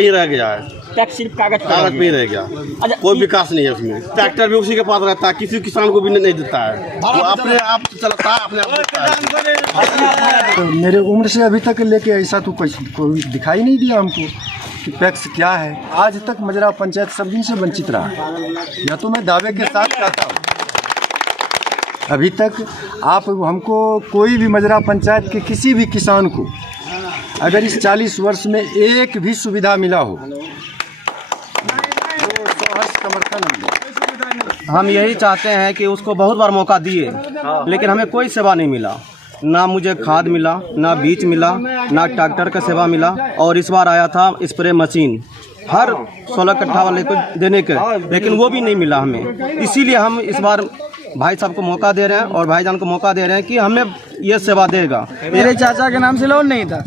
ही रह गया है, टैक्स सिर्फ कागज पे ही रह गया। अच्छा, कोई विकास नहीं है उसमें। ट्रैक्टर भी उसी के पास रहता है, किसी किसान को भी नहीं देता है, वो अपने आप चलता है, अपने आप देता है। तो मेरे उम्र से अभी तक लेके ऐसा तो कोई दिखाई नहीं दिया हमको कि पैक्स क्या है। आज तक मजरा पंचायत सब दिन से वंचित रहा, या तो मैं दावे के साथ कहता हूँ। अभी तक आप हमको कोई भी मजरा पंचायत के किसी भी किसान को अगर इस 40 वर्ष में एक भी सुविधा मिला हो तो सहर्ष समर्थन हम। हम यही चाहते हैं कि उसको बहुत बार मौका दिए, लेकिन हमें कोई सेवा नहीं मिला। ना मुझे खाद मिला, ना बीज मिला, ना ट्रैक्टर का सेवा मिला। और इस बार आया था स्प्रे मशीन हर 16 कट्ठा वाले को देने के, लेकिन वो भी नहीं मिला हमें। इसीलिए हम इस बार भाई साहब को मौका दे रहे हैं और भाईजान को मौका दे रहे हैं कि हमें ये सेवा देगा। मेरे चाचा के नाम से लोन नहीं था,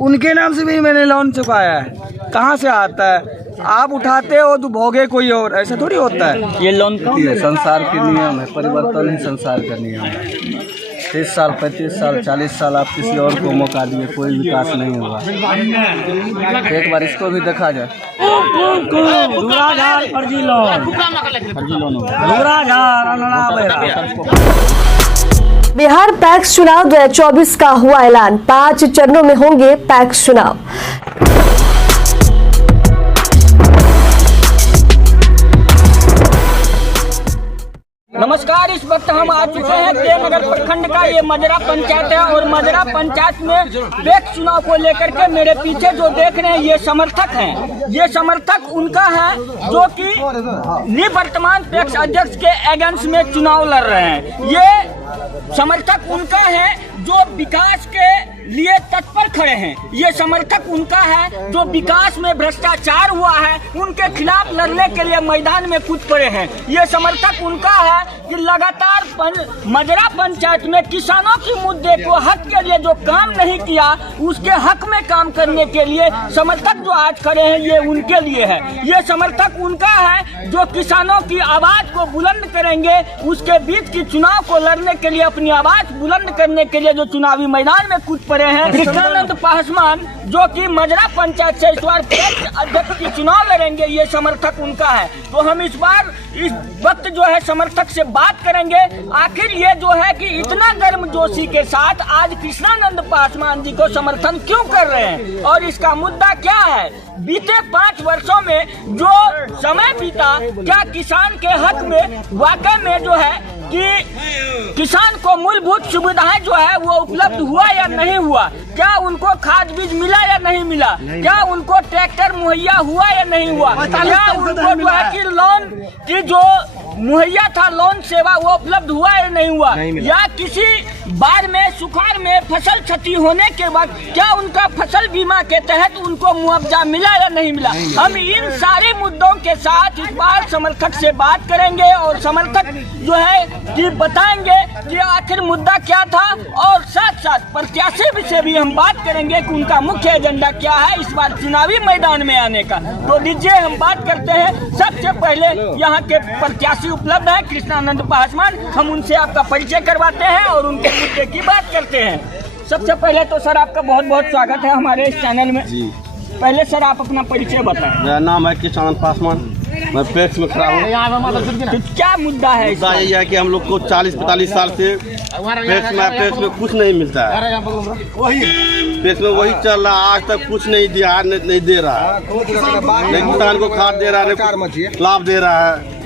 उनके नाम से भी मैंने लोन चुकाया है। कहाँ से आता है? आप उठाते हो तो भोगे कोई और, ऐसा थोड़ी होता है। ये लोन संसार के नियम है, परिवर्तन ही संसार का नियम है। 30 साल 35 साल 40 साल आप किसी और को मौका दिए, कोई विकास नहीं हुआ। एक बार इसको भी देखा जाए। बिहार पैक्स चुनाव 2024 का हुआ ऐलान, 5 चरणों में होंगे पैक्स चुनाव। नमस्कार, इस वक्त हम आ चुके हैं देवनगर प्रखंड का ये मजरा पंचायत है और मजरा पंचायत में पैक्स चुनाव को लेकर के मेरे पीछे जो देख रहे हैं ये समर्थक हैं। ये समर्थक उनका है जो कि निवर्तमान पैक्स अध्यक्ष के अगेंस्ट में चुनाव लड़ रहे हैं। ये समर्थक उनका है जो विकास के लिए तत्पर खड़े हैं। ये समर्थक उनका है जो विकास में भ्रष्टाचार हुआ है उनके खिलाफ लड़ने के लिए मैदान में कूद पड़े हैं। ये समर्थक उनका है कि लगातार मजरा पंचायत में किसानों की मुद्दे को हक के लिए जो काम नहीं किया उसके हक में काम करने के लिए समर्थक जो आज खड़े हैं ये उनके लिए है। ये समर्थक उनका है जो किसानों की आवाज को बुलंद करेंगे, उसके बीच की चुनाव को लड़ने के लिए अपनी आवाज बुलंद करने के लिए जो चुनावी मैदान में कूद पड़े हैं। कृष्णानंद पासवान जो कि मजरा पंचायत से इस बार पैक्स अध्यक्ष की चुनाव लड़ेंगे, ये समर्थक उनका है। तो हम इस बार इस वक्त जो है समर्थक से बात करेंगे, आखिर ये जो है कि इतना गर्मजोशी के साथ आज कृष्णानंद पासवान जी को समर्थन क्यों कर रहे हैं और इसका मुद्दा क्या है। बीते 5 वर्षों में जो समय बीता, क्या किसान के हक में वाकई में जो है कि किसान को मूलभूत सुविधाएं जो है वो उपलब्ध हुआ या नहीं हुआ? क्या उनको खाद बीज मिला या नहीं मिला? क्या उनको ट्रैक्टर मुहैया हुआ या नहीं हुआ? क्या उनको जो है कि लोन की जो मुहैया था लोन सेवा वो उपलब्ध हुआ या नहीं हुआ? या किसी बाढ़ में सुखाड़ में फसल क्षति होने के बाद क्या उनका फसल बीमा के तहत उनको मुआवजा मिला या नहीं मिला? हम इन सारे मुद्दों के साथ इस बार समर्थक से बात करेंगे और समर्थक जो है कि बताएंगे कि आखिर मुद्दा क्या था और साथ साथ प्रत्याशी से भी हम बात करेंगे कि उनका मुख्य एजेंडा क्या है इस बार चुनावी मैदान में आने का। तो लीजिए हम बात करते हैं। सबसे पहले यहाँ के प्रत्याशी उपलब्ध है कृष्णानंद पासवान, हम उनसे आपका परिचय करवाते हैं और उनके मुद्दे की बात करते हैं। सबसे पहले तो सर आपका बहुत बहुत स्वागत है हमारे इस चैनल में जी। पहले सर आप अपना परिचय बताएं। मेरा नाम है कृष्णानंद पासवान, मैं पैक्स में खड़ा हूँ। तो क्या मुद्दा है? मुद्दा यही है कि हम लोग को 40-45 साल से पैक्स में कुछ नहीं मिलता है। पैक्स में वही चल रहा है, आज तक कुछ नहीं दिया, नहीं दे रहा है। नहीं किसान को खाद दे रहा है, लाभ दे रहा है।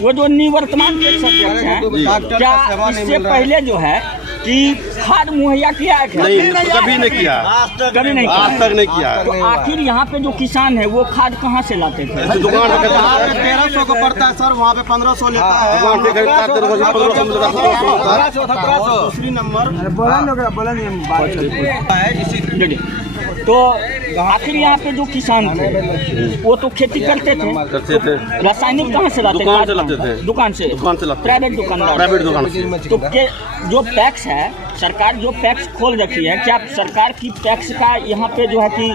वो जो निवर्तमान पैक्स अध्यक्ष हैं, क्या इससे पहले जो है कि खाद मुहैया किया है? नहीं, कभी नहीं किया, कभी नहीं, आज तक नहीं किया। तो आखिर यहाँ पे जो किसान है वो खाद कहाँ से लाते थे? दुकान 1300 का पड़ता है सर, वहाँ पे 1500 लेता है। दुकान से खरीदते हैं, 1500 दूसरी नंबर तो आखिर यहाँ पे जो किसान थे वो तो खेती करते थे, रासायनिक कहाँ से लाते? दुकान से लाते थे। दुकान से प्राइवेट दुकान से। तो जो पैक्स है, सरकार जो पैक्स खोल रखी है, क्या सरकार की पैक्स का यहाँ पे जो है कि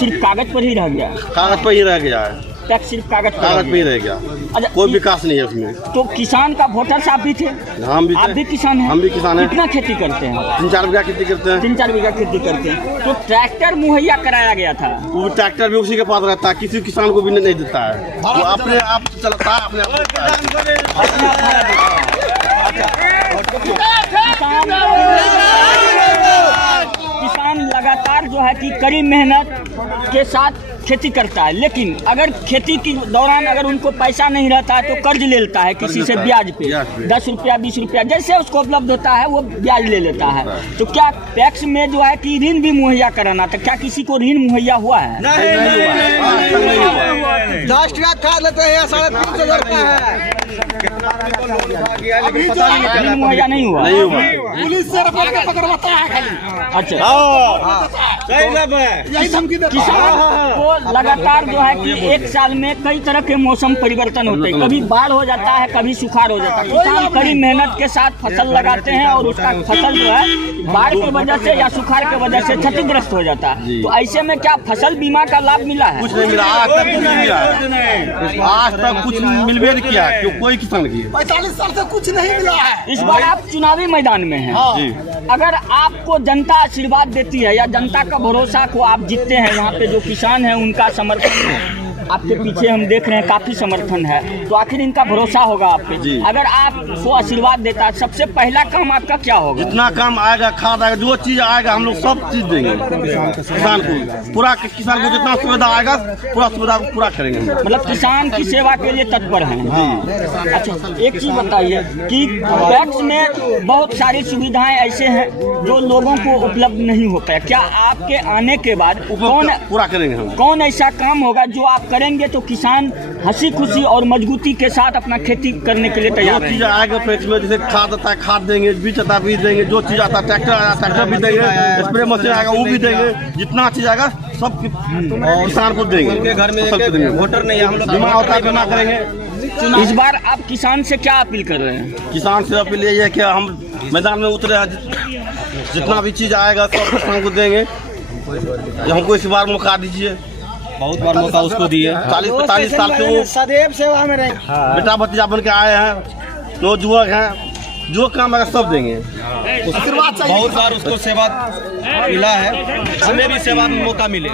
सिर्फ कागज पर ही रह गया? कागज पर ही रह गया है। टैक्स सिर्फ कागज कागज पे ही रह गया, अच्छा, कोई विकास नहीं है उसमें। तो किसान का वोटर आप भी थे? हम भी आप भी किसान हैं? हम भी किसान हैं। कितना खेती करते हैं? 3-4 बीघा खेती करते हैं। 3-4 बीघा खेती करते हैं। तो ट्रैक्टर मुहैया कराया गया था, वो ट्रैक्टर भी उसी के पास रहता है, किसी किसान को भी नहीं देता है, वो अपने आप चलता है, अपने आप चलता है। किसान लगातार जो है कि कड़ी मेहनत के साथ खेती करता है, लेकिन अगर खेती के दौरान अगर उनको पैसा नहीं रहता है तो कर्ज ले लेता है किसी से ब्याज पे, 10 रुपया 20 रुपया जैसे उसको उपलब्ध होता है वो ब्याज ले लेता है। तो क्या पैक्स में जो है कि ऋण भी मुहैया कराना था, क्या किसी को ऋण मुहैया हुआ है? नहीं हुआ। 10 टका खाद लेते हैं 350,000 है, ऋण मुहैया नहीं हुआ। नहीं हुआ। पुलिस से रुपया पकड़वाता है खाली। अच्छा, किसान को लगातार जो है कि एक साल में कई तरह के मौसम परिवर्तन होते हैं, कभी बाढ़ हो जाता है, कभी सुखाड़ हो जाता है। किसान कड़ी मेहनत के साथ फसल लगाते हैं और उसका फसल जो है बाढ़ की वजह से या सुखाड़ की वजह से क्षतिग्रस्त हो जाता है। तो ऐसे में क्या फसल बीमा का लाभ मिला है? कुछ नहीं मिला, आज तक कुछ नहीं मिला, आज तक कुछ मिलवे नहीं किया क्यों कोई किसान की। 45 साल से कुछ नहीं मिला है। इस बार आप चुनावी मैदान में हैं, अगर आपको जनता आशीर्वाद देती है या जनता का भरोसा को आप जीतते हैं, यहाँ पे जो किसान है उनका समर्थन है, आपके पीछे हम देख रहे हैं काफी समर्थन है, तो आखिर इनका भरोसा होगा आप पे। अगर आपको आशीर्वाद देता है, सबसे पहला काम आपका क्या होगा? जितना काम आएगा, खाद आएगा, जो चीज आएगा हम लोग सब चीज देंगे किसान को, पूरा किसान को जितना सुविधा आएगा पूरा सुविधा पूरा करेंगे। मतलब किसान की सेवा के लिए तत्पर हैं। अच्छा, एक चीज बताइए कि पैक्स में बहुत सारी सुविधाएं ऐसे हैं जो लोगों को उपलब्ध नहीं हो पाया, क्या आपके आने के बाद पूरा करेंगे हम? कौन ऐसा काम होगा जो आप करेंगे तो किसान हंसी खुशी और मजबूती के साथ अपना खेती करने के लिए तैयार जो है? चीज आएगा पैक्स में, जैसे खाद आता है खाद देंगे, बीज आता है बीज देंगे, जो चीज आता है ट्रैक्टर आया ट्रैक्टर भी देंगे, स्प्रे मशीन आएगा वो भी देंगे, जितना चीज आएगा सब किसान को देंगे। उनके घर में एक वोटर नहीं है, हम लोग बीमा होता है, बीमा करेंगे। इस बार आप किसान से क्या अपील कर रहे हैं? किसान से अपील यही है कि हम मैदान में उतरे हैं, जितना भी चीज आएगा सब किसान को देंगे। हमको इस बार मौका दीजिए, बहुत बार मौका उसको दिए। 40-45 साल से वो सदैव सेवा में रहे। बेटा भतीजा बन के आए हैं, नौजुवक हैं, जो काम आएगा सब देंगे। बहुत बार उसको सेवा मिला है, हमें भी सेवा में मौका मिले।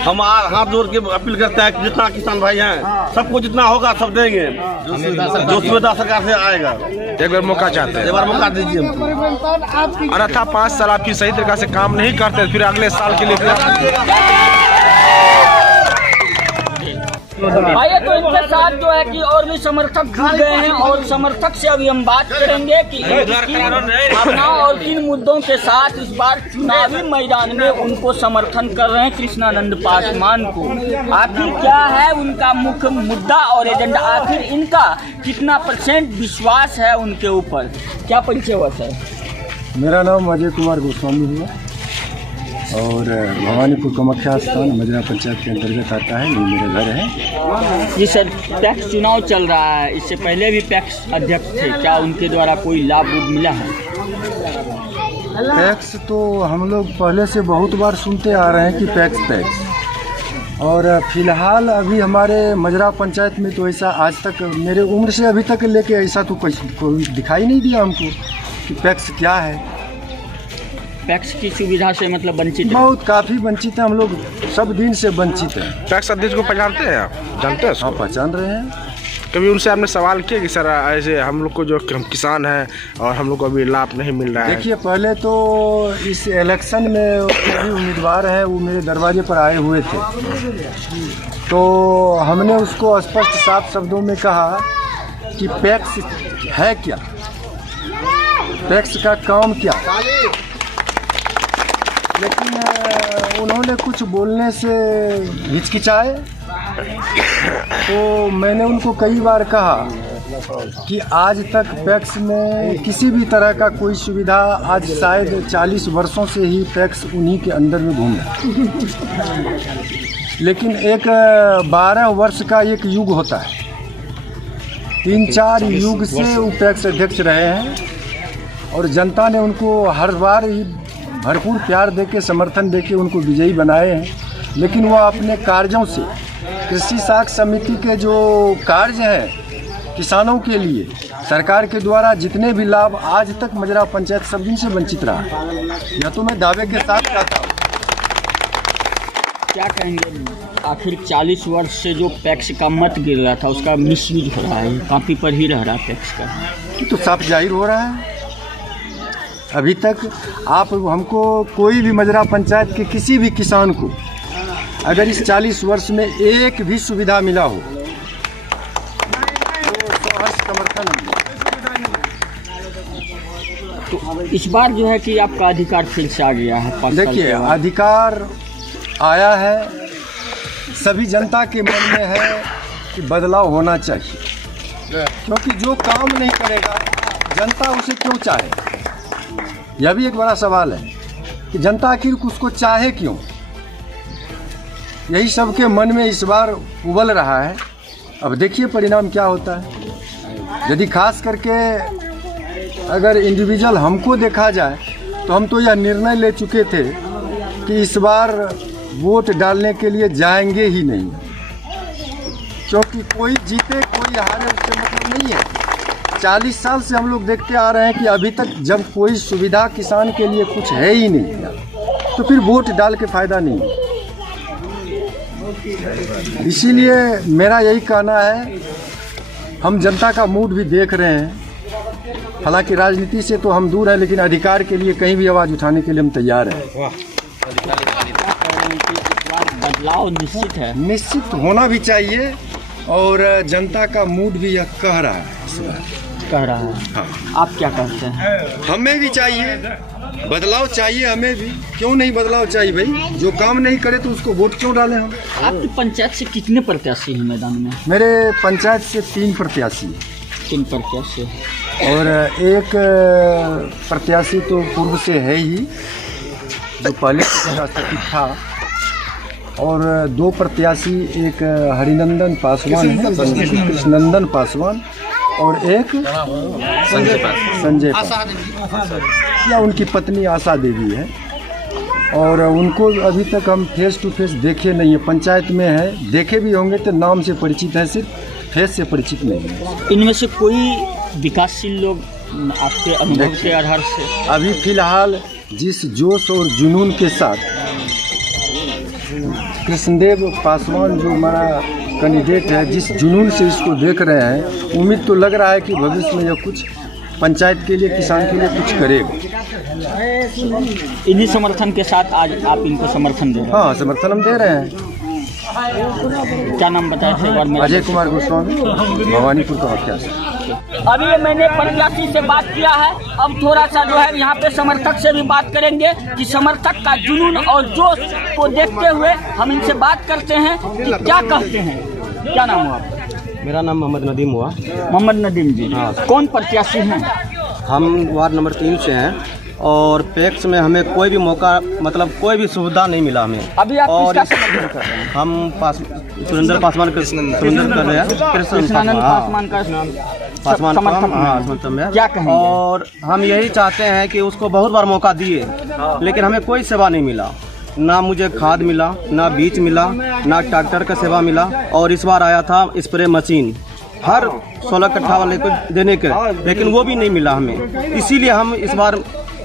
हम हाथ जोड़ के अपील करते हैं कि जितना किसान भाई हैं सबको जितना होगा सब देंगे, जो सुविधा सरकार से आएगा। एक बार मौका चाहते हैं, एक बार मौका दीजिए हमको। अन्यथा 5 साल आपकी सही तरीके से काम नहीं करते फिर अगले साल के लिए आइए तो इनके साथ जो है कि और भी समर्थक जुड़ गए हैं और समर्थक से अभी हम बात करेंगे कि भावना और किन मुद्दों के साथ इस बार चुनावी मैदान में उनको समर्थन कर रहे हैं कृष्णानंद पासवान को। आखिर क्या है उनका मुख्य मुद्दा और एजेंडा, आखिर इनका कितना % विश्वास है उनके ऊपर? क्या परिचय हुआ सर? मेरा नाम अजय कुमार गोस्वामी हुआ और भवानीपुर कामाख्या स्थान मजरा पंचायत के अंतर्गत आता है, ये मेरा घर है। जी सर, पैक्स चुनाव चल रहा है, इससे पहले भी पैक्स अध्यक्ष थे, क्या उनके द्वारा कोई लाभ मिला है? पैक्स तो हम लोग पहले से बहुत बार सुनते आ रहे हैं कि पैक्स, और फिलहाल अभी हमारे मजरा पंचायत में तो ऐसा आज तक मेरे उम्र से अभी तक लेके ऐसा तो कोई दिखाई नहीं दिया हमको कि पैक्स क्या है। पैक्स की सुविधा से मतलब वंचित है? बहुत काफ़ी वंचित है, हम लोग सब दिन से वंचित हैं। टैक्स अध्यक्ष को पहचानते हैं आप? जानते हैं? हाँ, पहचान रहे हैं। कभी उनसे आपने सवाल किया कि सर ऐसे हम लोग को जो हम किसान हैं और हम लोग को अभी लाभ नहीं मिल रहा है? देखिए, पहले तो इस इलेक्शन में जो भी उम्मीदवार हैं वो मेरे दरवाजे पर आए हुए थे, तो हमने उसको स्पष्ट साफ शब्दों में कहा कि पैक्स है क्या, पैक्स का काम क्या। लेकिन उन्होंने कुछ बोलने से हिचकिचाए, तो मैंने उनको कई बार कहा कि आज तक पैक्स में किसी भी तरह का कोई सुविधा, आज शायद 40 वर्षों से ही पैक्स उन्हीं के अंदर में घूम रहा है। लेकिन एक 12 वर्ष का एक युग होता है, 3-4 युग से वो पैक्स अध्यक्ष रहे हैं और जनता ने उनको हर बार ही भरपूर प्यार देके, समर्थन देके उनको विजयी बनाए हैं। लेकिन वह अपने कार्यों से कृषि साख समिति के जो कार्य हैं किसानों के लिए सरकार के द्वारा जितने भी लाभ आज तक मजरा पंचायत सब दिन से वंचित रहा। यह तो मैं दावे के साथ कहता हूँ। क्या कहेंगे, आखिर 40 वर्ष से जो पैक्स का मत गिर रहा था उसका मिसयूज हो रहा है, काफ़ी पर ही रह रहा है पैक्स का, तो साफ जाहिर हो रहा है। अभी तक आप हमको कोई भी मजरा पंचायत के किसी भी किसान को अगर इस 40 वर्ष में एक भी सुविधा मिला हो तो सहर्ष समर्थन हम। तो इस बार जो है कि आपका अधिकार फिर से आ गया है। 5 साल देखिए के बाद। अधिकार आया है, सभी जनता के मन में है कि बदलाव होना चाहिए, क्योंकि जो काम नहीं करेगा जनता उसे क्यों चाहे। यह भी एक बड़ा सवाल है कि जनता आखिर उसको चाहे क्यों। यही सबके मन में इस बार उबल रहा है। अब देखिए परिणाम क्या होता है। यदि खास करके अगर इंडिविजुअल हमको देखा जाए तो हम तो यह निर्णय ले चुके थे कि इस बार वोट डालने के लिए जाएंगे ही नहीं, क्योंकि कोई जीते कोई हारे उससे मतलब नहीं है। 40 साल से हम लोग देखते आ रहे हैं कि अभी तक जब कोई सुविधा किसान के लिए कुछ है ही नहीं तो फिर वोट डाल के फायदा नहीं है। इसीलिए मेरा यही कहना है, हम जनता का मूड भी देख रहे हैं। हालांकि राजनीति से तो हम दूर हैं, लेकिन अधिकार के लिए कहीं भी आवाज़ उठाने के लिए हम तैयार हैं। बदलाव निश्चित है, निश्चित होना भी चाहिए और जनता का मूड भी यह कह रहा है इस बार। कह रहा है। हाँ। आप क्या कहते हैं? हमें भी चाहिए बदलाव, चाहिए हमें भी। क्यों नहीं बदलाव चाहिए भाई? जो काम नहीं करे तो उसको वोट क्यों डालें हम? आपकी पंचायत से कितने प्रत्याशी हैं मैदान में? मेरे पंचायत से 3 प्रत्याशी, 3 प्रत्याशी और एक प्रत्याशी तो पूर्व से है ही, जो पहले सचिव था, और 2 प्रत्याशी, एक हरिनंदन पासवान है, कृष्णनंदन पासवान, और एक संजय पासवान, या उनकी पत्नी आशा देवी है। और उनको अभी तक हम फेस टू फेस देखे नहीं है। पंचायत में है, देखे भी होंगे तो नाम से परिचित है, सिर्फ फेस से परिचित नहीं है। इनमें से कोई विकासशील लोग आपके अनुभव के आधार से? अभी फिलहाल जिस जोश और जुनून के साथ कृष्णदेव पासवान जो हमारा कैंडिडेट है, जिस जुनून से इसको देख रहे हैं, उम्मीद तो लग रहा है कि भविष्य में यह कुछ पंचायत के लिए, किसान के लिए कुछ करेगा। इन्हीं समर्थन के साथ आज आप इनको समर्थन दे रहे हैं? हाँ, समर्थन हम दे रहे हैं। क्या नाम बताया थे एक बार? अजय कुमार गोस्वामी, भवानीपुर का प्रत्याशी। अभी मैंने प्रत्याशी से बात किया है, अब थोड़ा सा जो है यहाँ पे समर्थक से भी बात करेंगे कि समर्थक का जुनून और जोश को देखते हुए हम इनसे बात करते हैं कि क्या कहते हैं। क्या नाम हुआ? मेरा नाम मोहम्मद नदीम हुआ। मोहम्मद नदीम जी। हाँ। कौन प्रत्याशी हैं? हम वार्ड नंबर 3 से हैं और पैक्स में हमें कोई भी मौका, मतलब कोई भी सुविधा नहीं मिला हमें। अभी आप और किसका समर्थन कर रहे हैं? हम सुरेंद्र पासवान का समर्थन कर रहे हैं। कृष्णानंद पासवान का पासवान समर्थन हाँ, क्या कहेंगे? और हम यही चाहते हैं कि उसको बहुत बार मौका दिए, लेकिन हमें कोई सेवा नहीं मिला। ना मुझे खाद मिला, ना बीज मिला, ना ट्रैक्टर का सेवा मिला। और इस बार आया था स्प्रे मशीन हर 16 कट्ठा वाले को देने के, लेकिन वो भी नहीं मिला हमें। इसीलिए हम इस बार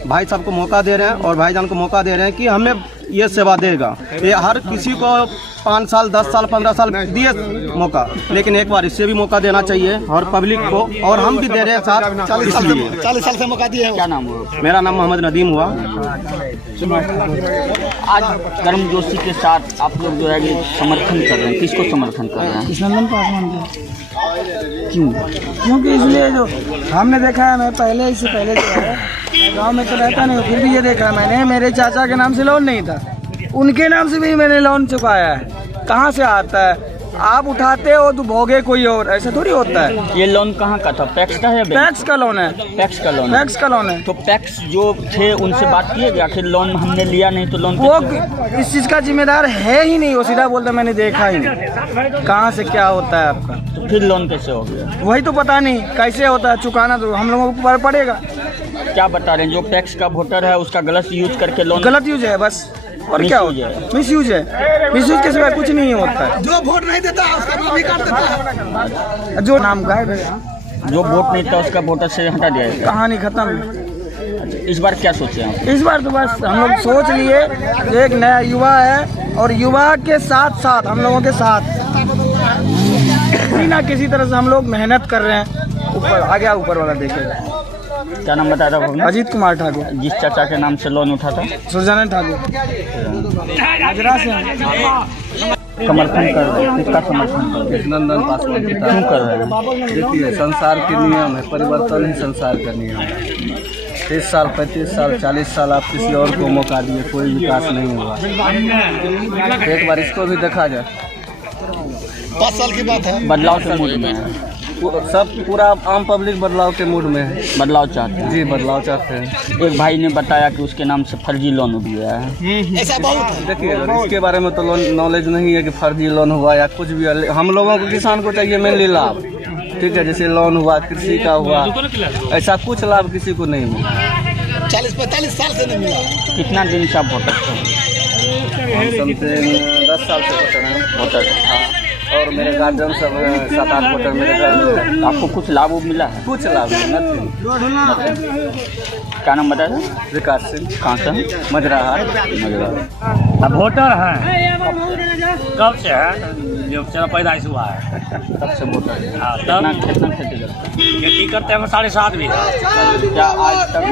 भाई साहब को मौका दे रहे हैं और भाईजान को मौका दे रहे हैं कि हमें ये सेवा देगा। ये हर किसी को 5 साल, 10 साल, 15 साल दिए मौका, लेकिन एक बार इससे भी मौका देना चाहिए और पब्लिक को, और हम भी दे रहे हैं साथ। 40 साल से मौका दिए। क्या नाम हुआ? मेरा नाम मोहम्मद नदीम हुआ। आज गर्मजोशी के साथ आप लोग जो है कि समर्थन कर रहे हैं, किसको समर्थन कर रहे हैं? कृष्णनंदन पासवान को। क्यों? क्योंकि इसलिए जो हमने देखा है, मैं पहले, इससे पहले जो है गांव में तो रहता नहीं, फिर भी ये देखा मैंने, मेरे चाचा के नाम से लोन नहीं था, उनके नाम से भी मैंने लोन चुकाया है। कहाँ से आता है? आप उठाते हो तो भोगे कोई और, ऐसा थोड़ी होता है। ये लोन कहाँ का था? पैक्स का है? पैक्स का लोन है। पैक्स का लोन है। पैक्स का लोन है। तो पैक्स जो थे उनसे बात किए गया, आखिर लोन हमने लिया नहीं तो लोन वो इस चीज़ का जिम्मेदार है ही नहीं, वो सीधा बोलता मैंने देखा ही नहीं। कहाँ से क्या होता है आपका? तो फिर लोन कैसे हो गया? वही तो पता नहीं कैसे होता है, चुकाना तो हम लोगों को पड़ेगा। क्या बता रहे हैं? जो पैक्स का वोटर है उसका गलत यूज करके लोन, गलत यूज है बस। और क्या होता है? मिसयूज है। मिसयूज के सिवाय कुछ नहीं होता है। जो वोट नहीं देता उसका नाम भी काट देता है। जो नाम गायब है, जो वोट नहीं था उसका वोटर से हटा दिया जाएगा। कहानी खत्म। इस बार क्या सोचे आप? इस बार तो बस हम लोग सोच लिए एक नया युवा है और युवा के साथ साथ हम लोगों के साथ किसी ना किसी तरह से हम लोग मेहनत कर रहे हैं। ऊपर आ गया, ऊपर वाला देखेगा। क्या नाम बताया था आपने? अजीत कुमार ठाकुर। जिस चाचा के नाम से लोन उठा था? सुरजानंद ठाकुर। गुजरात से समर्थन कर रहे हैं। किसका समर्थन कर रहे हैं? नंदन पासवान की क्यों कर रहे हैं? देखिए, संसार के नियम है, परिवर्तन ही संसार का नियम है। 30 साल 35 साल 40 साल आप किसी और को मौका दिए, कोई विकास नहीं हुआ। एक बार इसको भी देखा जाए। 5 साल की बात है। बदलाव के मूड में है सब, पूरा आम पब्लिक बदलाव के मूड में है। बदलाव चाहते हैं। जी, बदलाव चाहते हैं। एक भाई ने बताया कि उसके नाम से फर्जी लोन उठ गया है। ऐसा बहुत है। देखिए, इसके बारे में तो नॉलेज नहीं है कि फर्जी लोन हुआ या कुछ भी। हम लोगों को, किसान को चाहिए मेनली लाभ। ठीक है, जैसे लोन हुआ, कृषि का हुआ, ऐसा कुछ लाभ किसी को नहीं मिला। 40-45 साल से नहीं मिला। कितना दिन से आप वोटर थे? 10 साल से वोटर हैं। वोटर, हाँ। और मेरे गार्जियन सब 7-8 वोटर मेरे घर में है। आपको कुछ लाभ मिला है? कुछ लाभ नहीं। क्या नाम बताया? विकास सिंह। कहाँ से? मजराहाट। अब वोटर हैं। कब से है? जब से पैदाइश हुआ है तब से वोटर है। हाँ, तब कितना खेती करते हैं? खेती करते हैं 7.5 बीघा। क्या आज तक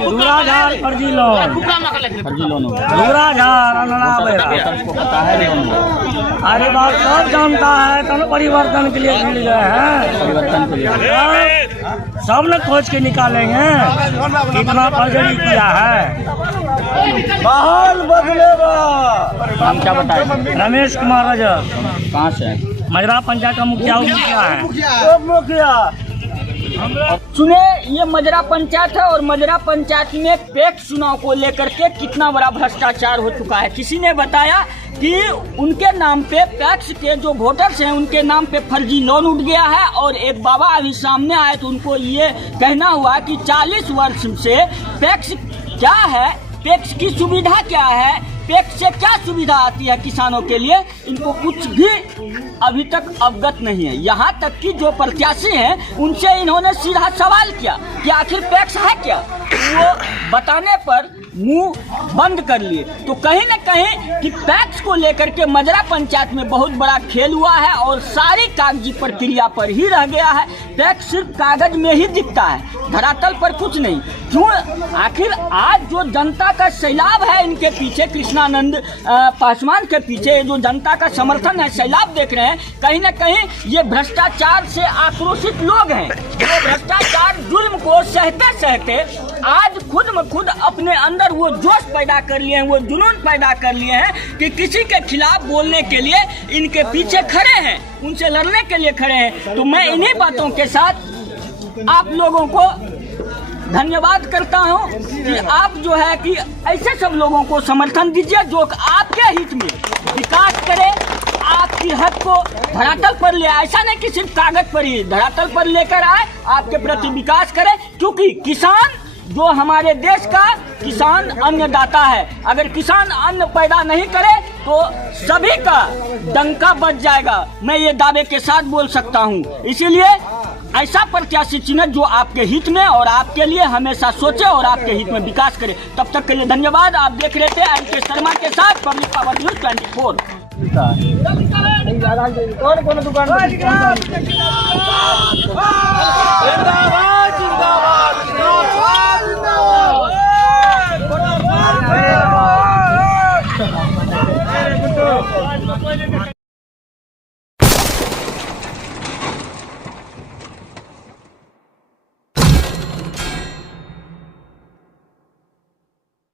धूराझार फर्जी लोन हो गया? धूराझार अनड़ा बेरा। उसको पता है लोन हुआ? अरे बात सब जानता है, तब परिवर्तन के लिए मिल गए हैं। परिवर्तन के लिए सब ने खोज के निकालेंगे कितना फर्जरी किया है। माहौल बदलेगा। नाम क्या बताए? रमेश कुमार रजक। कहाँ से? मजरा पंचायत का मुखिया है। मुखिया सुने, ये मजरा पंचायत है और मजरा पंचायत में पैक्स चुनाव को लेकर के कितना बड़ा भ्रष्टाचार हो चुका है। किसी ने बताया कि उनके नाम पे पैक्स के जो वोटर्स हैं उनके नाम पे फर्जी लोन उठ गया है। और एक बाबा अभी सामने आए तो उनको ये कहना हुआ कि 40 वर्ष से पैक्स क्या है, पैक्स की सुविधा क्या है, पैक्स से क्या सुविधा आती है किसानों के लिए, इनको कुछ भी अभी तक अवगत नहीं है। यहाँ तक कि जो प्रत्याशी हैं उनसे इन्होंने सीधा सवाल किया कि आखिर पैक्स है क्या, वो बताने पर मुंह बंद कर लिए। तो कहीं न कहीं कि पैक्स को लेकर के मजरा पंचायत में बहुत बड़ा खेल हुआ है और सारी कागजी प्रक्रिया पर ही रह गया है। पैक्स सिर्फ कागज में ही दिखता है, धरातल पर कुछ नहीं। क्यों? आखिर आज जो जनता का सैलाब है इनके पीछे, कृष्णानंद पासवान के पीछे जो जनता का समर्थन है, सैलाब देख रहे हैं, कहीं न कहीं ये भ्रष्टाचार से आक्रोशित लोग हैं। वो भ्रष्टाचार जुल्म को सहते सहते आज खुद अपने अंदर वो जोश पैदा कर लिए हैं, वो जुनून पैदा कर लिए हैं कि किसी के खिलाफ बोलने के लिए इनके पीछे खड़े हैं, उनसे लड़ने के लिए खड़े हैं। तो मैं इन्हीं बातों के साथ आप लोगों को धन्यवाद करता हूं कि आप जो है कि ऐसे सब लोगों को समर्थन दीजिए जो आपके हित में विकास करे, आपकी हक को धरातल पर ले आए। ऐसा नहीं कि सिर्फ कागज पर ही, धरातल पर लेकर आए, आपके प्रति विकास करे। क्योंकि किसान जो हमारे देश का किसान अन्नदाता है, अगर किसान अन्न पैदा नहीं करे तो सभी का डंका बच जाएगा, मैं ये दावे के साथ बोल सकता हूँ। इसीलिए ऐसा प्रत्याशी चुने जो आपके हित में और आपके लिए हमेशा सोचे और आपके हित में विकास करे। तब तक के लिए धन्यवाद। आप देख रहे थे एम.के. शर्मा के साथ पब्लिक पावर न्यूज 24। कौन दुकान